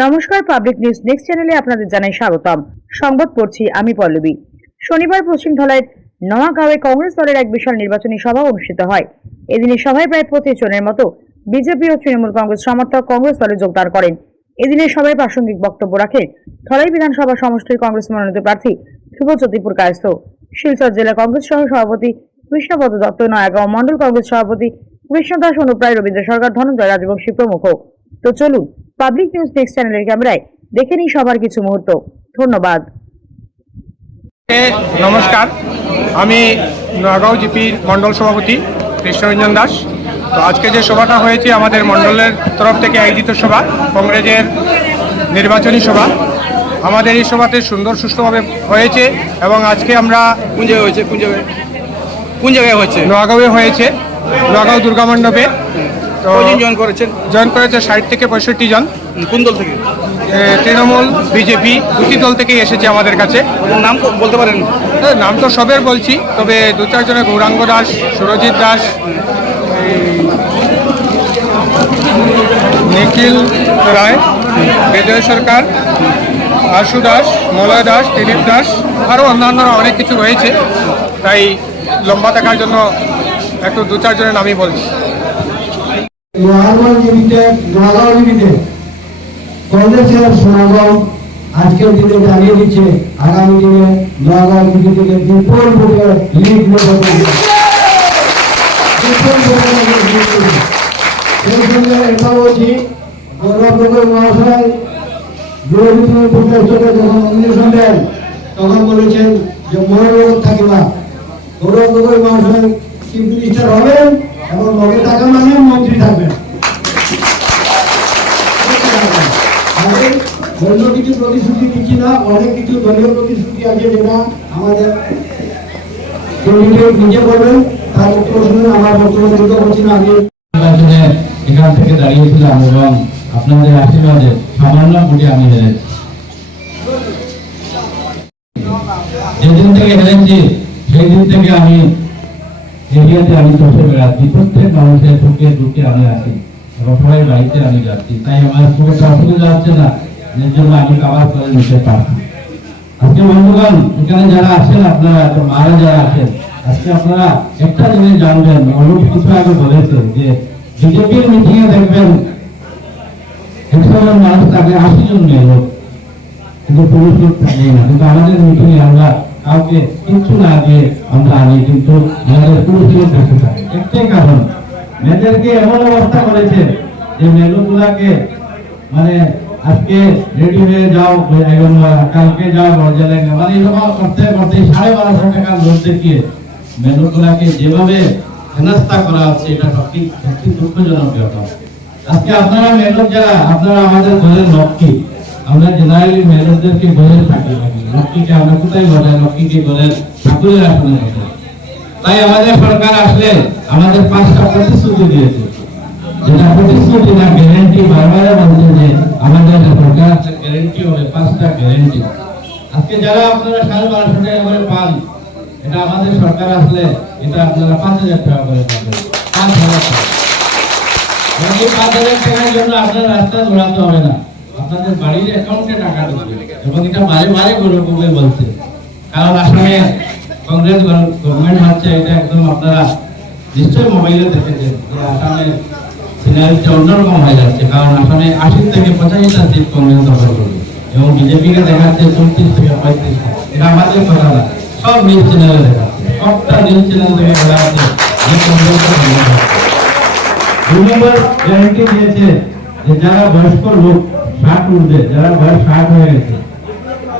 নমস্কার, public news next চ্যানেলে আপনাদের জানাই স্বাগতম। সংবাদ পড়ছি আমি পল্লবী। শনিবার পশ্চিম ধলাইয়ের নোয়াগাঁওয়ে কংগ্রেস দলের এক বিশাল নির্বাচনী সভা অনুষ্ঠিত হয়। এদিনের সভায় প্রায় 25 জনের মতো বিজেপি ও তৃণমূল কংগ্রেস সমর্থক কংগ্রেস দলে যোগদান করেন। এদিনের সভায় প্রাসঙ্গিক বক্তব্য রাখেন ধলাই বিধানসভা সমষ্টির কংগ্রেস মনোনীত প্রার্থী ধ্রুবজ্যোতিপুর কায়স্থ, শিলচর জেলা কংগ্রেস সহ সভাপতি কৃষ্ণপদ দত্ত, নয়াগাঁও মন্ডল কংগ্রেস সভাপতি কৃষ্ণ দাস, অনুপ্রায়, রবীন্দ্র সরকার, ধনঞ্জয় রাজবংশী প্রমুখ। তো চলুন পাবলিক নিউজ নেক্সট চ্যানেলের ক্যামেরায় দেখে নিই সবার কিছু মুহূর্ত। ধন্যবাদ। নমস্কার, আমি নয়াগাঁও জিপির মন্ডল সভাপতি কৃষ্ণরঞ্জন দাস। তো আজকে যে সভাটা হয়েছে আমাদের মন্ডলের তরফ থেকে আয়োজিত সভা, কংগ্রেসের নির্বাচনী সভা। আমাদের এই সভাতে সুন্দর সুষ্ঠুভাবে হয়েছে এবং আজকে আমরা কোন জায়গায় হচ্ছে? নোয়াগাঁওয়ে হয়েছে, নোয়াগাঁও দুর্গা মণ্ডপে। তো জয়েন করেছে 60 থেকে 65 জন। কোন দল থেকে? তৃণমূল, বিজেপি দুটি দল থেকেই এসেছে আমাদের কাছে। নাম বলতে পারেন? নাম তো সবের বলছি, তবে 2-4 জনের, গৌরাঙ্গ দাস, সুরজিৎ দাস, নিখিল রায়, বিজয় সরকার, আশু দাস, মলয় দাস, দিলীপ দাস, আরও অন্যান্যরা অনেক কিছু রয়েছে। তাই লম্বা দেখার জন্য একটু 2-4 জনের নামই বলছি। কংগ্রেসের সমাগম আজকের দিনে জানিয়ে দিচ্ছে আগামী দিনে নোয়াগাঁও জিপি থেকে বিপুল ভোটে লিড নেবে। সেই সঙ্গে এটা বলছি, গৌরব গগৈ মহাশয় বিরোধী প্রতিপক্ষকে যখন নমিনেশন দেন তখন বলেছেন যে মনোরোধ থাকিবা। গৌরব গগৈ মহাশয় চিফ মিনিস্টার হবেন এবং লগে থাকা মানে মন্ত্রী থাকবেন। অন্য কিছু প্রতিশ্রুতি দিচ্ছি না, অনেক কিছু দলীয় প্রতিশ্রুতি আছে যেটা আমাদের নিজে করবেন। তার উত্তর শুনে আমার বক্তব্য দীর্ঘ করছি না। আমি এখান থেকে দাঁড়িয়েছিলাম এবং আপনাদের আশীর্বাদে সামান্য ভোটে আমি হেরেছি। যেদিন থেকে হেরেছি সেই দিন থেকে আমি এরিয়াতে আমি চষে বেড়াচ্ছি, প্রত্যেক মানুষের সুখে দুঃখে আমি আছি এবং সবাই বাড়িতে আমি যাচ্ছি। তাই আমার খুব একটা অসুবিধা হচ্ছে না, এর জন্য আমি কাভার করে নিতে পারছি। আজকে বন্ধুগণ, এখানে যারা আছেন, আপনারা মারা যারা আছেন, আজকে আপনারা একটা জিনিস জানবেন, অনেক কিছু আগে বলেছে যে বিজেপির মিটিং এ দেখবেন 100 জন মানুষ থাকে, 80 জন মেয়ে লোক, কিন্তু পুরুষ লোক থাকেই না। কিন্তু আমাদের মিটিং এ আমরা কাউকে কিচ্ছু না দিয়ে আমরা আনি, কিন্তু আমাদের পুরুষ লোক বেশি থাকে। একটাই কারণ, মেয়েদেরকে এমন অবস্থা করেছে যে মেয়েগুলাকে মানে আজকে রেডি হয়ে যাও, কালকে যাও বর্জালে, মানে এরকম করতে করতে 1250 টাকা লোন দেখিয়ে মেয়েগুলাকে যেভাবে হেনস্থা করা হচ্ছে, এটা সত্যি সত্যি দুঃখজনক ব্যাপার। আজকে আপনারা মেয়েলোক যারা, আপনারা আমাদের ঘরের লক্ষ্মী। আমরা জেনারেলি মেয়েলোকদেরকে ঘরে থাকি, লক্ষ্মীকে আমরা কোথায় বসাই? লক্ষ্মীকে ঘরের ঠাকুরের আসনে বসাই। তাই আমাদের সরকার আসলে আমাদের 5টা প্রতিশ্রুতি দিয়েছে, যেটা প্রতিশ্রুতি না গ্যারেন্টি। বারবার বলছে যে আমাদের সরকার গ্যারেন্টি হবে, 5টা গ্যারেন্টি। আজকে যারা আপনারা 1250 টাকা করে পান, এটা আমাদের সরকার আসলে এটা আপনারা 5000 টাকা করে পাবেন। 5000 টাকা। এই 5000 টাকার জন্য আপনার রাস্তা দৌড়াতে হবে না, আপনাদের বাড়ির অ্যাকাউন্টে টাকা ঢুকবে। এবং এটা বারে বারে গৌরব বলছে, কারণ আসামে কংগ্রেস গভর্নমেন্ট হচ্ছে, এটা একদম আপনারা নিশ্চয়ই মোবাইলে দেখেছেন যে আসামে সিনারিটা অন্যরকম হয়ে যাচ্ছে। কারণ আসামে 80 থেকে 85টা সিট কংগ্রেস দখল করবে এবং বিজেপিকে দেখাচ্ছে 34 থেকে 35টা। এটা আমাদের কথা না, সব নিউজ চ্যানেলে দেখাচ্ছে, সবটা নিউজ চ্যানেল থেকে বলা আছে যে কংগ্রেসটা ভেঙে যাচ্ছে। 2 নম্বর গ্যারান্টি দিয়েছে যে যারা বয়স্ক লোক 60 ঊর্ধ্বে, যারা বয়স 60 হয়ে গেছে,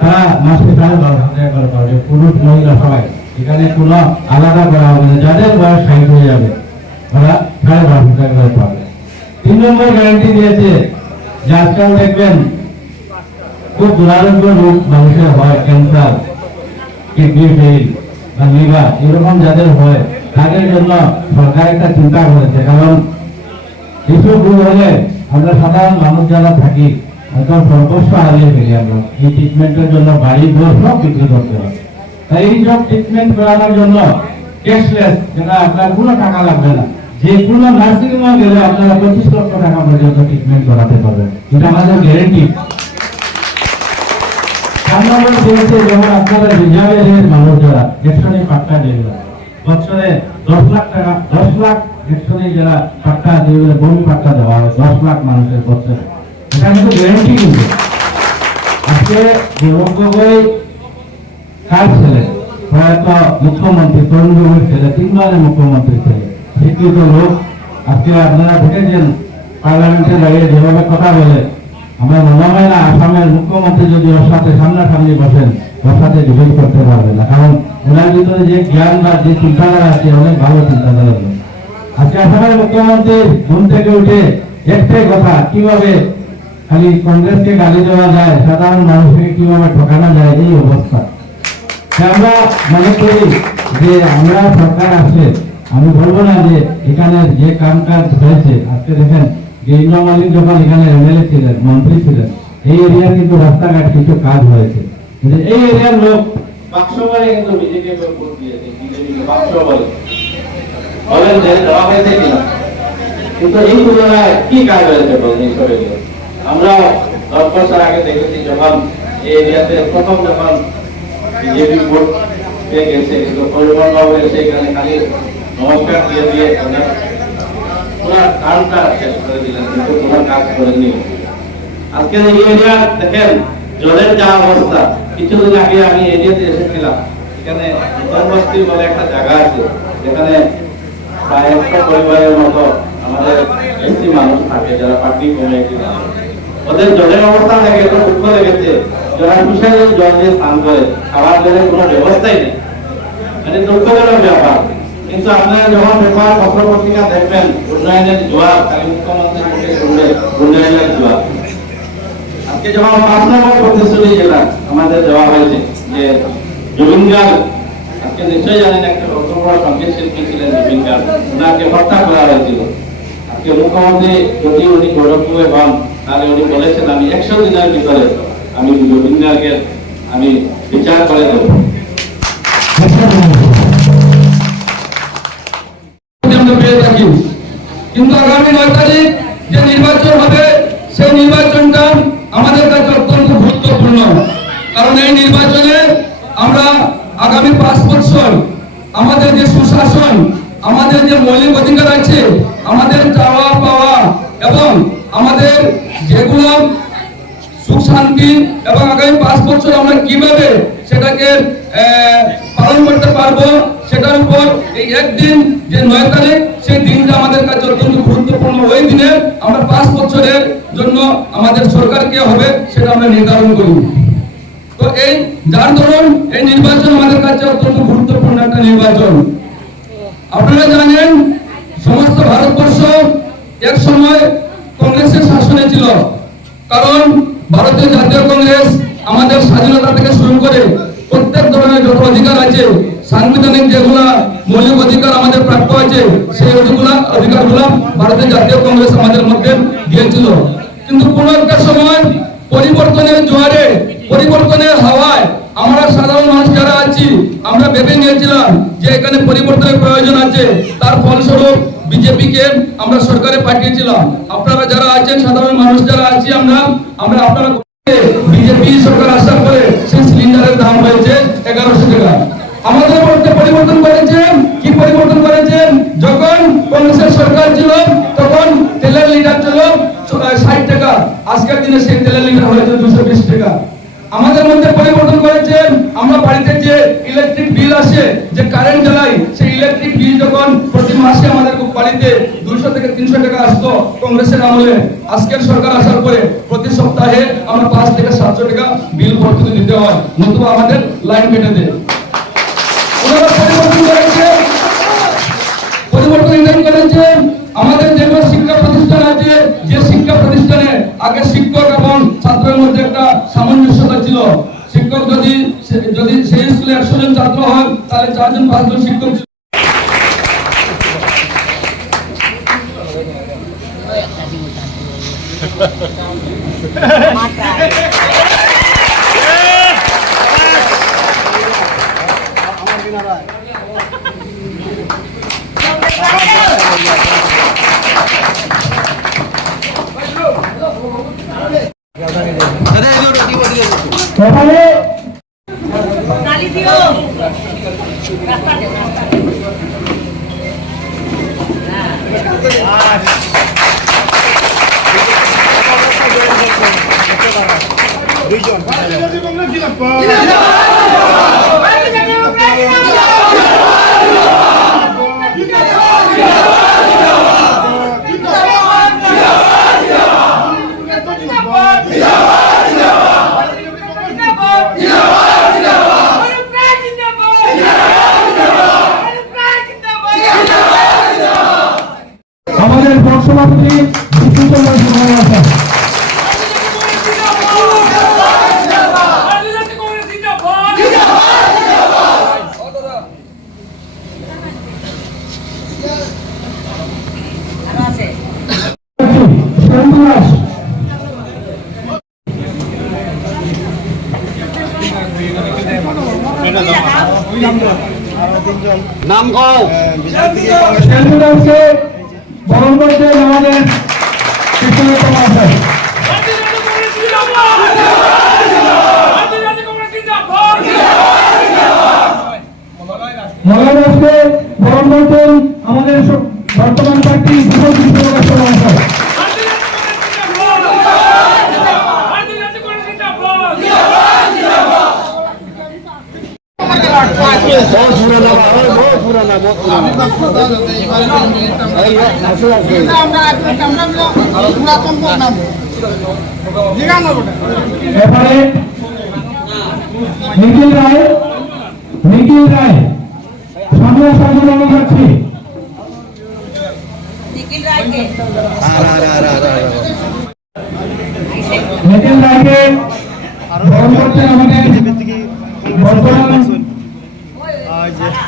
তারা মাসে 12,500 টাকা করে পাবে, পুরুষ মহিলা সবাই। এখানে কোনো আলাদা করা হবে না, যাদের বয়স 60 হয়ে যাবে তারা 12,500 টাকা করে পাবে। 3 নম্বর গ্যারান্টি দিয়েছে যে আজকাল দেখবেন খুব দুরারোগ্য রোগ মানুষের হয়, ক্যান্সার, কিডনি ফেল বা লিভার, এরকম যাদের হয় তাদের জন্য সরকার একটা চিন্তা করেছে। কারণ কিছু রোগ হলে আমরা সাধারণ মানুষ যারা থাকি একদম সর্বস্ব হারিয়ে ফেলি। আমরা এই ট্রিটমেন্টের জন্য বাড়ি ঘর সব বিক্রি করতে হবে। তাই এই সব ট্রিটমেন্ট করানোর জন্য ক্যাশলেস, যেটা আপনার কোনো টাকা লাগবে না, যে কোনো নার্সিং হোমে গেলে আপনারা 25 লক্ষ টাকা পর্যন্ত ট্রিটমেন্ট করাতে পারবেন, এটা আমাদের গ্যারেন্টি। সামনে দিয়েছে যেমন আপনারা রিজার্ভের মানুষ যারা একশনে পাট্টা দেবে বছরে 10 লাখ টাকা, 10 লাখ একশনে যারা পাট্টা দেবে, বমি পাট্টা দেওয়া হবে 10 লাখ মানুষের বছরে, এটা কিন্তু গ্যারেন্টি। কিন্তু আজকে যুবক গগৈ কার ছেলে, প্রয়াত মুখ্যমন্ত্রী তরুণ গগৈর ছেলে, 3 বারের মুখ্যমন্ত্রী ছেলে, শিক্ষিত লোক। আজকে আপনারা দেখেছেন পার্লামেন্টে দাঁড়িয়ে যেভাবে কথা বলে, আমার মনে হয় না আসামের মুখ্যমন্ত্রী যদি ওর সাথে সামনাসামনি বসেন ওর সাথে ডিবেট করতে পারবে না, কারণ ওনার ভিতরে যে জ্ঞান বা যে চিন্তাধারা আছে অনেক ভালো চিন্তাধারা। আজকে আসামের মুখ্যমন্ত্রী ঘুম থেকে উঠে একটাই কথা, কিভাবে খালি কংগ্রেসকে গালি দেওয়া যায়, সাধারণ মানুষকে কিভাবে ঠকানো যায়, এই অবস্থা। আমরা মনে করি যে আমরা সরকার আসলে, আমি বলবো না যে এখানে যে কাম কাজ হয়েছে, আজকে দেখেন ইন্দ্র মল্লিক যখন এখানে এমএলএ ছিলেন, মন্ত্রী ছিলেন, এই এরিয়ার কিন্তু রাস্তাঘাট কিছু কাজ হয়েছে, কিন্তু এই এরিয়ার লোক বাক্সবারে কিন্তু বিজেপি ভোট দিয়েছে, বিজেপিকে বাক্স বলেন যে দেওয়া হয়েছে কিনা, কিন্তু এই তুলনায় কি কাজ হয়েছে বলেন এইসব এরিয়া। আমরা 10 বছর আগে দেখেছি যখন এই এরিয়াতে প্রথম যখন বিজেপি ভোট পেয়ে গেছে, কিন্তু পরিবহন বাবু এসে এখানে খালি নমস্কার দিয়ে দিয়ে ওনার কাজটা শেষ করে দিলেন, কিন্তু ওনার কাজ করেননি। আজকে এই এরিয়া দেখেন জলের যা অবস্থা, কিছুদিন আগে আমি এরিয়াতে এসেছিলাম, এখানে বস্তি বলে একটা জায়গা আছে, যেখানে প্রায় 100 পরিবারের মতো আমাদের এসটি মানুষ থাকে, যারা পার্টি কমিটি, ওদের জলের অবস্থা দেখে এত দুঃখ লেগেছে, যারা তুষারের জল দিয়ে স্নান করে, খাবার জলের কোনো ব্যবস্থাই নেই, মানে দুঃখজনক ব্যাপার। কিন্তু আপনারা যখন পেপার পত্র পত্রিকা দেখবেন, উন্নয়নের জোয়ার, খালি মুখ্যমন্ত্রীর মুখে শুনবে উন্নয়নের জোয়ার। আজকে যখন 5 নম্বর প্রতিশ্রুতি জেলা আমাদের দেওয়া হয়েছে যে জুবিন গার্গ, আজকে নিশ্চয়ই জানেন একটা অত বড় সঙ্গীত শিল্পী ছিলেন জুবিন গার্গ, ওনাকে হত্যা করা হয়েছিল। আজকে মুখ্যমন্ত্রী যদি উনি গৌরবপুরে হন, তাহলে উনি বলেছেন আমি 100 দিনের ভিতরে আমি জুবিন গার্গের আমি বিচার করে দেব। কিন্তু আগামী 9 তারিখ যে নির্বাচন হবে, সেই নির্বাচনটা আমাদের কাছে অত্যন্ত গুরুত্বপূর্ণ, কারণ এই নির্বাচনে আমরা আগামী 5 বছর আমাদের যে সুশাসন, আমাদের যে মৌলিক অধিকার আছে, আমাদের চাওয়া পাওয়া এবং আমাদের যেগুলো সুখ শান্তি, এবং আগামী 5 বছর আমরা কিভাবে সেটাকে পালন করতে পারবো, সেটার উপর এই একদিন যে 9 তারিখ, সেই দিনটা আমাদের কাছে অত্যন্ত গুরুত্বপূর্ণ। ওই দিনে আমরা 5 বছরের জন্য আমাদের সরকার কে হবে সেটা আমরা নির্ধারণ করি। তো এই যার ধরুন এই নির্বাচন আমাদের কাছে অত্যন্ত গুরুত্বপূর্ণ একটা নির্বাচন। আপনারা জানেন সমস্ত ভারতবর্ষ এক সময় কংগ্রেসের শাসনে ছিল, কারণ ভারতীয় জাতীয় কংগ্রেস আমাদের স্বাধীনতা থেকে শুরু করে প্রত্যেক ধরনের যত অধিকার আছে, সাংবিধানিক যেগুলা মৌলিক অধিকার আমাদের প্রাপ্য আছে, সেই অধিকারগুলা ভারতীয় জাতীয় কংগ্রেস আমাদের মধ্যে দিয়েছিল। কিন্তু কোন একটা সময় পরিবর্তনের জোয়ারে, পরিবর্তনের হাওয়ায় আমরা সাধারণ মানুষ যারা আছি, আমরা ভেবে নিয়েছিলাম যে এখানে পরিবর্তনের প্রয়োজন আছে, তার ফলস্বরূপ বিজেপিকে আমরা সরকারে পাঠিয়েছিলাম। আপনারা যারা আছেন, সাধারণ মানুষ যারা আছি, আমরা আপনারা বিজেপি সরকার আসার পরে সেই সিলিন্ডারের দাম হয়েছে 1100 টাকা। আমাদের মধ্যে পরিবর্তন করেছেন, কি পরিবর্তন করেছেন? যখন কংগ্রেসের সরকার ছিল তখন তেলের লিটার ছিল 60 টাকা, আজকের দিনে সেই তেলের লিটার হয়েছে 220 টাকা। আমাদের মধ্যে পরিবর্তন করেছেন, আমরা বাড়িতে যে ইলেকট্রিক বিল আসে, যে কারেন্ট জ্বালাই, সেই ইলেকট্রিক বিল যখন প্রতি মাসে আমাদের বাড়িতে 200 থেকে 300 টাকা আসতো কংগ্রেসের আমলে, আজকের সরকার আসার পরে প্রতি সপ্তাহে আমরা 5 থেকে 700 টাকা বিল ভর্তি দিতে হয়, নতুবা আমাদের লাইন কেটে দেয়। ওনারা পরিবর্তন করেছে, পরিবর্তন এটাই করেছে, আমাদের যেগুলো শিক্ষা প্রতিষ্ঠান আছে, যে শিক্ষা প্রতিষ্ঠানে আগে শিক্ষক এবং ছাত্রের মধ্যে একটা সামঞ্জস্যতা ছিল, শিক্ষক যদি সেই স্কুলে 100 জন ছাত্র হয়, তাহলে 4 জন 5 জন শিক্ষক ছিল। আমার দাদা এই যে কি বলছিলেন এখানে আমাদের ব্লক সভাপতি বিষ্ণুচন্দ্র সিংহ শ্যামদাস নাম কও শ্যামদাসকে বরণ করতে আমাদের কৃষ্ণচন্দ্র মহাশয় মলাদাসকে বরণ করতেন আমাদের বর্তমান প্রার্থী বিশ্বপ্রকাশ মহাশয় এবারে নিখিল রায় সামনে সামনে আমরা যাচ্ছি নিখিল রায়কে বরণ করতেন আমাদের বর্তমান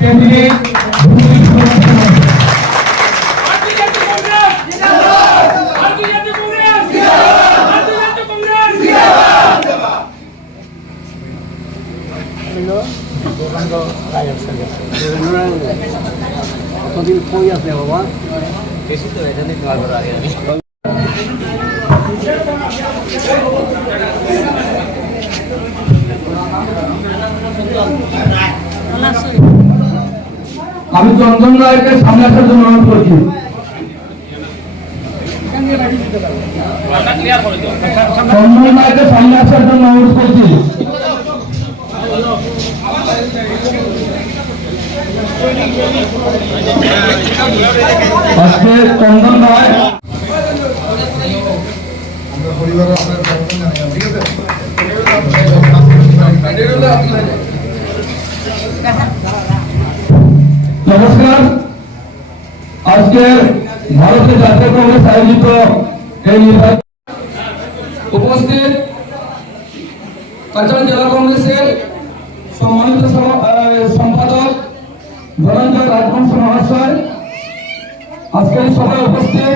ক্যান্ডিডেট কতদিন কই আছে বাবা বেশি তো এটা নিয়ে কাজ আর আমি চন্দন রায়কে সামনে আসার জন্য অনুরোধ করছি। চন্দন রায়কে সামনে আসার জন্য অনুরোধ করছি। আজকে চন্দন রায় নমস্কার। আজকে ভারতীয় জাতীয় কংগ্রেস আয়োজিত এই নির্বাচন উপস্থিত কাছাড় জেলা কংগ্রেসের সম্মানিত সম্পাদক ধনঞ্জয় রাজবংশ মহাশয় আজকের সভায় উপস্থিত।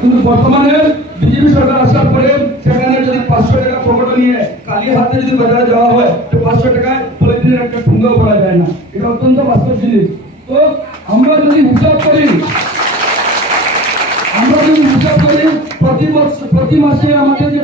কিন্তু বর্তমানে বিজেপি সরকার আসার পরে সেখানে যদি 500 টাকা পকেটে নিয়ে কালি হাতে যদি বাজারে যাওয়া হয় তো 500 টাকায় পলিথিনের একটা ঠুঙ্গাও করা যায় না। এটা অত্যন্ত বাস্তব জিনিস। তো আমরা যদি হিসাব করি প্রতি মাসে আমাদের যে